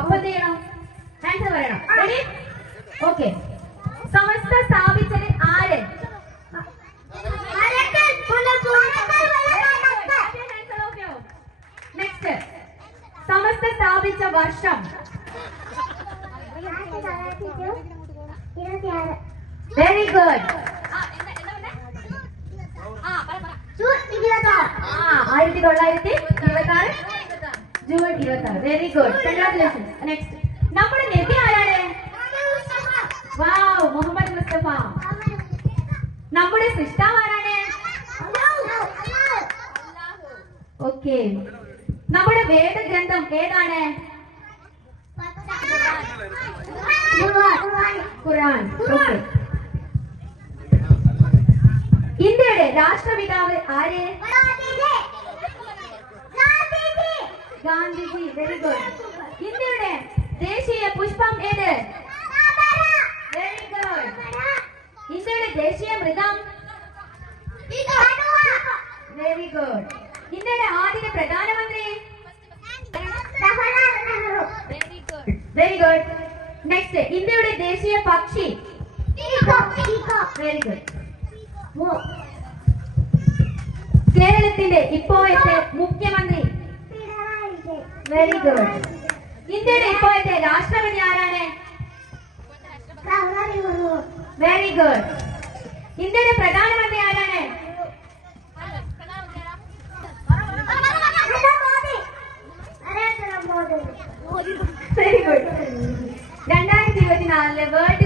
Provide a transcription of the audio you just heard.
അപ്പൊ എന്ത് ചെയ്യണം ആൻസർ പറയണം ഓക്കെ സമസ്ത സ്ഥാപിച്ചത് ആര് നെക്സ്റ്റ് സമസ്ത സ്ഥാപിച്ച വർഷം വെരി ഗുഡ് ആയിരത്തി തൊള്ളായിരത്തി ഇരുപത്തി ആറ് ജൂൺ ഇരുപത്തി ആറ് വെരി ഗുഡ് കൺഗ്രാറ്റുലേഷൻസ് നെക്സ്റ്റ് നമ്മുടെ നബി ആരാണ്? വാവ് മുഹമ്മദ് മുസ്തഫ. നമ്മുടെ സൃഷ്ടാവ് ആരാണ്? ഓക്കെ നമ്മുടെ വേദഗ്രന്ഥം ഏതാണ്? ഖുറാൻ ഓക്കെ ഇന്ത്യയുടെ രാഷ്ട്രപിതാവ് ആര്? ഗാന്ധിജി വെരി ഗുഡ് ഇന്ത്യയുടെ ദേശീയ പുഷ്പം ഏത്? വെരി ഗുഡ് ഇന്ത്യയുടെ ദേശീയ മൃഗം? വെരി ഗുഡ് ഇന്ത്യയുടെ ആദ്യ പ്രധാനമന്ത്രി? വെരി ഗുഡ് നെക്സ്റ്റ് ഇന്ത്യയുടെ ദേശീയ പക്ഷി? വെരി ഗുഡ് കേരളത്തിന്റെ മുഖ്യമന്ത്രി വെരി ഗുഡ് ഇന്ത്യയുടെ ഇപ്പോഴത്തെ രാഷ്ട്രപതി ആരാണ്? വെരി ഗുഡ് ഇന്ത്യയുടെ പ്രധാനമന്ത്രി ആരാണ്? വെരി ഗുഡ് രണ്ടായിരത്തി ഇരുപത്തിനാലിലെ വേൾഡ്